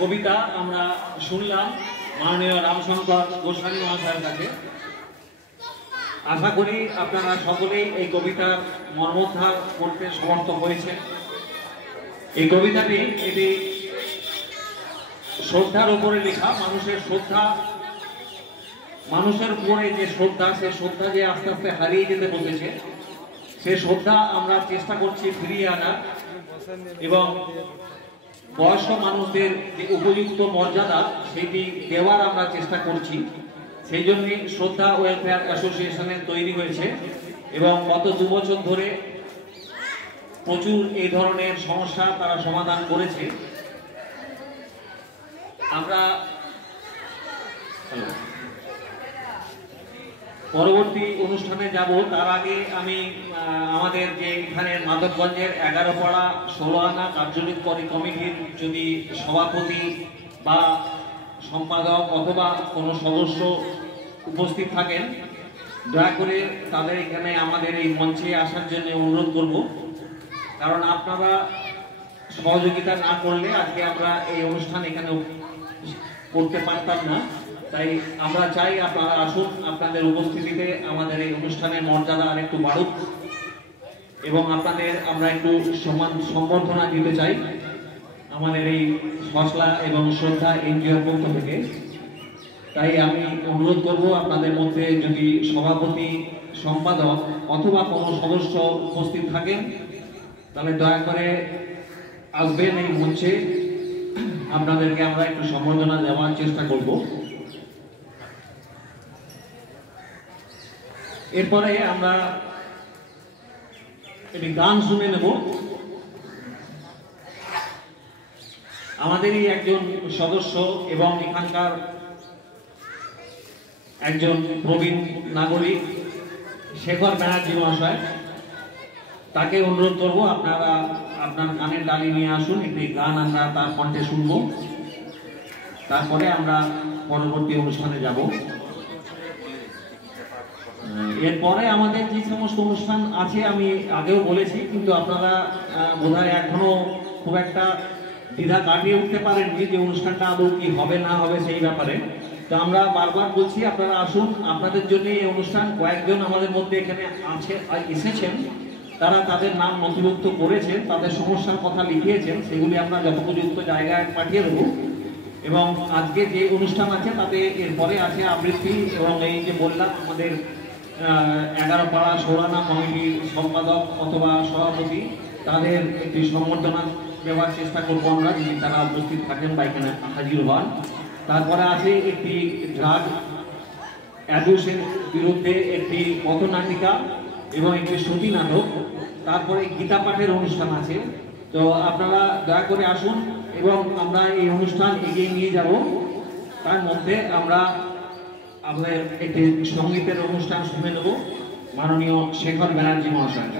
কবিতা আমরা শুনলাম মাননীয় রামশঙ্কর গোস্বামী মহাশয়ের কাছে। আশা করি আপনারা সকলেই এই কবিতার মর্মোদ্ধার করতে সমর্থ হয়েছেন। এই কবিতাটি এটি শ্রদ্ধার উপরে লেখা, মানুষের শ্রদ্ধা, মানুষের উপরে যে শ্রদ্ধা, সে শ্রদ্ধা যে আস্তে আস্তে হারিয়ে যেতে বসেছে, সে শ্রদ্ধা আমরা চেষ্টা করছি ফিরিয়ে আনা এবং বয়স্ক মানুষদের যে উপযুক্ত মর্যাদা সেটি দেওয়ার আমরা চেষ্টা করছি। সেই জন্যই শ্রদ্ধা ওয়েলফেয়ার অ্যাসোসিয়েশনের তৈরি হয়েছে এবং গত 2 বছর ধরে প্রচুর এই ধরনের সমস্যা তারা সমাধান করেছে। আমরা পরবর্তী অনুষ্ঠানে যাব, তার আগে আমি আমাদের যে এখানে মাধবগঞ্জের 11 পাড়া 16 আনা কার্যনির্বাহী কমিটির যদি সভাপতি বা সম্পাদক অথবা কোনো সদস্য উপস্থিত থাকেন, দয়া করে তাদের এখানে আমাদের এই মঞ্চে আসার জন্য অনুরোধ করব। কারণ আপনারা সহযোগিতা না করলে আজকে আমরা এই অনুষ্ঠান এখানে করতে পারতাম না। তাই আমরা চাই আপনারা আসুন, আপনাদের উপস্থিতিতে আমাদের এই অনুষ্ঠানের মর্যাদা আর একটু বাড়ুক এবং আপনাদের আমরা একটু সম্বর্ধনা দিতে চাই আমাদের এই মশলা এবং শ্রদ্ধা এনজিওর পক্ষ থেকে। তাই আমি অনুরোধ করব, আপনাদের মধ্যে যদি সভাপতি, সম্পাদক অথবা কোনো সদস্য উপস্থিত থাকেন তাহলে দয়া করে আসবেন এই মঞ্চে, আপনাদেরকে আমরা একটু সম্বর্ধনা দেওয়ার চেষ্টা করব। এরপরে আমরা একটি গান শুনে নেব। আমাদেরই একজন সদস্য এবং এখানকার একজন প্রবীণ নাগরিক শেখর ব্যানার্জি মহাশয়, তাকে অনুরোধ করব আপনারা আপনার গানের ডালি নিয়ে আসুন, একটি গান আমরা তার কণ্ঠে শুনব, তারপরে আমরা পরবর্তী অনুষ্ঠানে যাব। এরপরে আমাদের যে সমস্ত অনুষ্ঠান আছে আমি আগেও বলেছি, কিন্তু আপনারা বোধহয় এখনো খুব একটা দ্বিধা কাটিয়ে উঠতে পারেননি যে অনুষ্ঠানটা আদৌ কি হবে না হবে সেই ব্যাপারে। তো আমরা বারবার বলছি আপনারা আসুন, আপনাদের জন্য এই অনুষ্ঠান। কয়েকজন আমাদের মধ্যে এখানে এসেছেন, তারা তাদের নাম নথিভুক্ত করেছেন, তাদের সমস্যার কথা লিখিয়েছেন, সেগুলি আমরা যথোপযুক্ত জায়গায় পাঠিয়ে দেবো। এবং আজকে যে অনুষ্ঠান আছে তাতে এরপরে আছে আবৃত্তি এবং এই যে বললাম আমাদের 11 পাড়া 16 আনা কমিটির সম্পাদক অথবা সভাপতি, তাদের একটি সম্বর্ধনা দেওয়ার চেষ্টা করবো আমরা, যদি তারা উপস্থিত থাকেন বা এখানে হাজির হন। তারপরে আছে একটি ড্রাগ অ্যাবিউসের বিরুদ্ধে একটি পথনাটিকা এবং একটি শ্রুতি নাটক। তারপরে গীতা পাঠের অনুষ্ঠান আছে। তো আপনারা দয়া করে আসুন এবং আমরা এই অনুষ্ঠান এগিয়ে নিয়ে যাব। তার মধ্যে আমরা আমাদের একটি সঙ্গীতের অনুষ্ঠান শুনে নেব মাননীয় শেখর ব্যানার্জি মহাশয়।